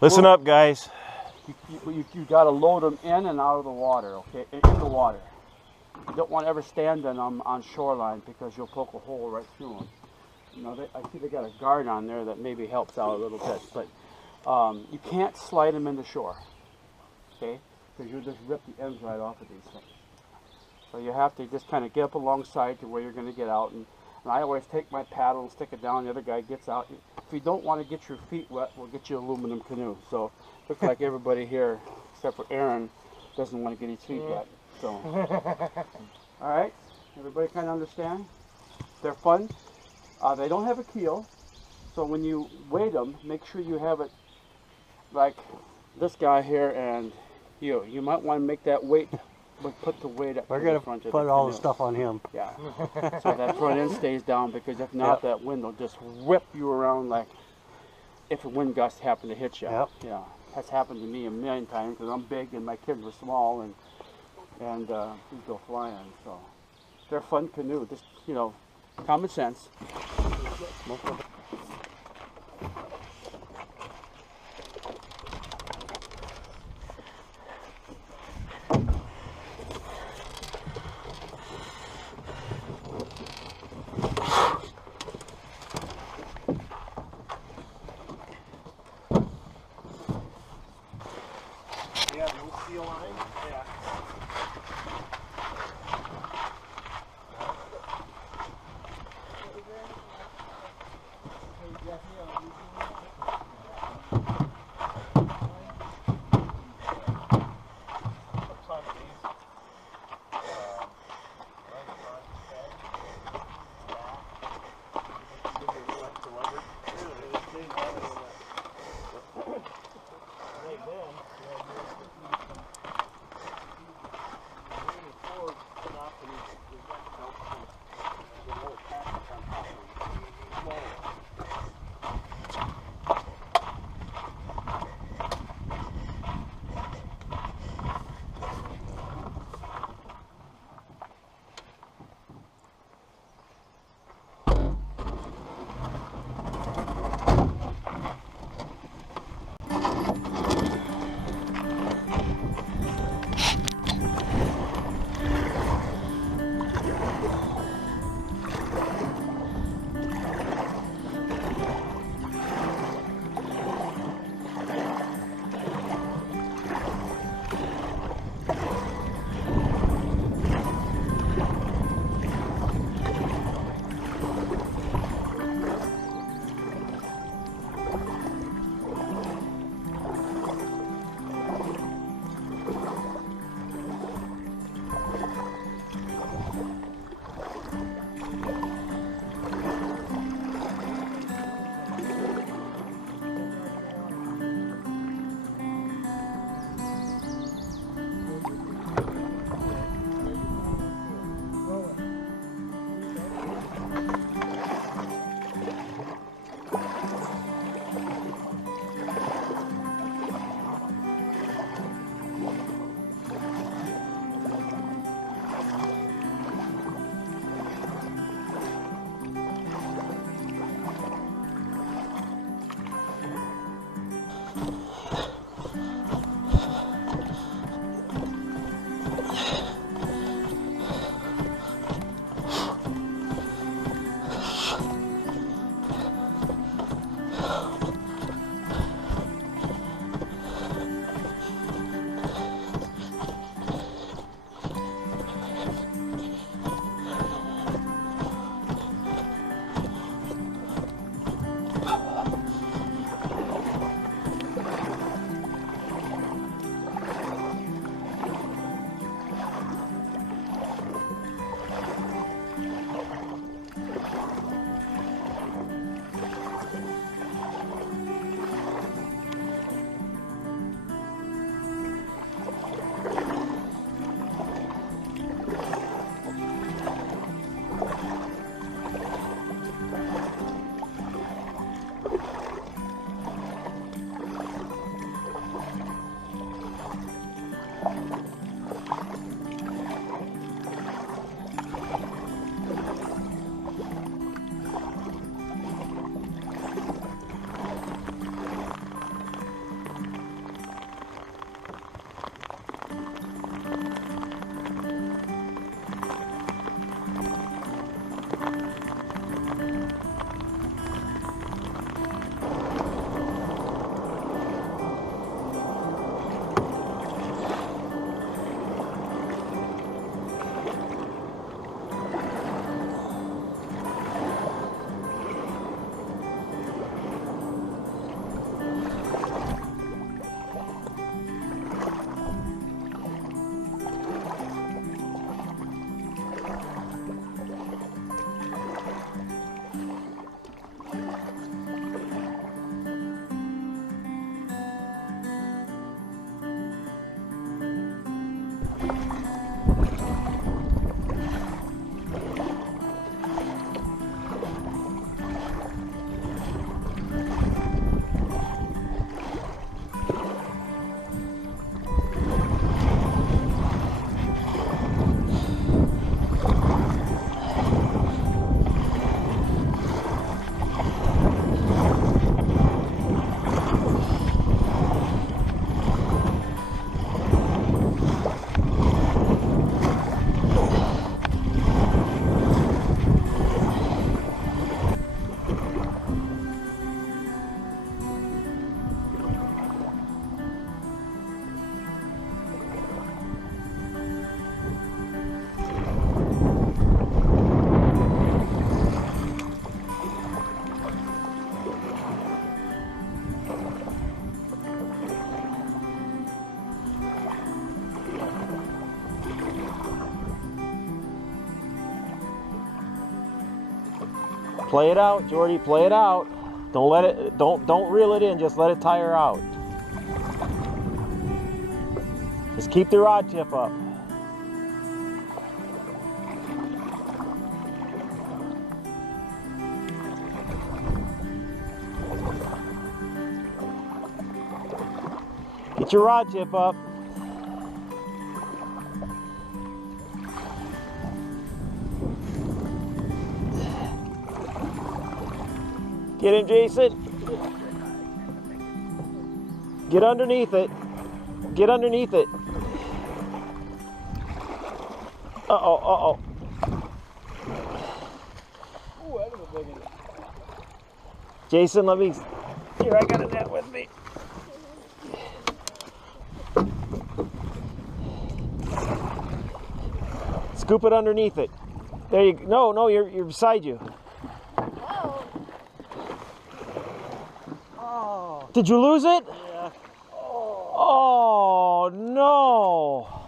Listen up, guys. You got to load them in and out of the water, okay? In the water. You don't want to ever stand in them on shoreline because you'll poke a hole right through them. You know, I see they got a guard on there that maybe helps out a little bit, but you can't slide them into shore, okay? Because you'll just rip the ends right off of these things. So you have to just kind of get up alongside to where you're going to get out. And I always take my paddle and stick it down. The other guy gets out. If you don't want to get your feet wet, we'll get you an aluminum canoe. So looks like everybody here, except for Aaron, doesn't want to get his feet wet. So, all right, everybody kind of understand? They're fun. They don't have a keel, so when you weight them, make sure you have it like this guy here and you. You might want to make that weight, but put the weight up. We're gonna put all the stuff on him. Yeah, so that front end stays down, because if not, that wind will just whip you around like if a wind gust happened to hit you. Yep. Yeah, that's happened to me a million times because I'm big and my kids were small, and we'd go flying. So they're fun canoe. Just, you know, common sense. Yeah, no steel line? Yeah. Play it out, Jordy. Play it out. Don't let it. Don't reel it in. Just let it tire out. Just keep the rod tip up. Get your rod tip up. Get him, Jason. Get underneath it. Get underneath it. Uh-oh, uh-oh. Ooh, that was a big one. Jason, let me... Here, I got a net with me. Scoop it underneath it. There you go. No, you're beside you. Oh, Did you lose it? yeah. Oh, no.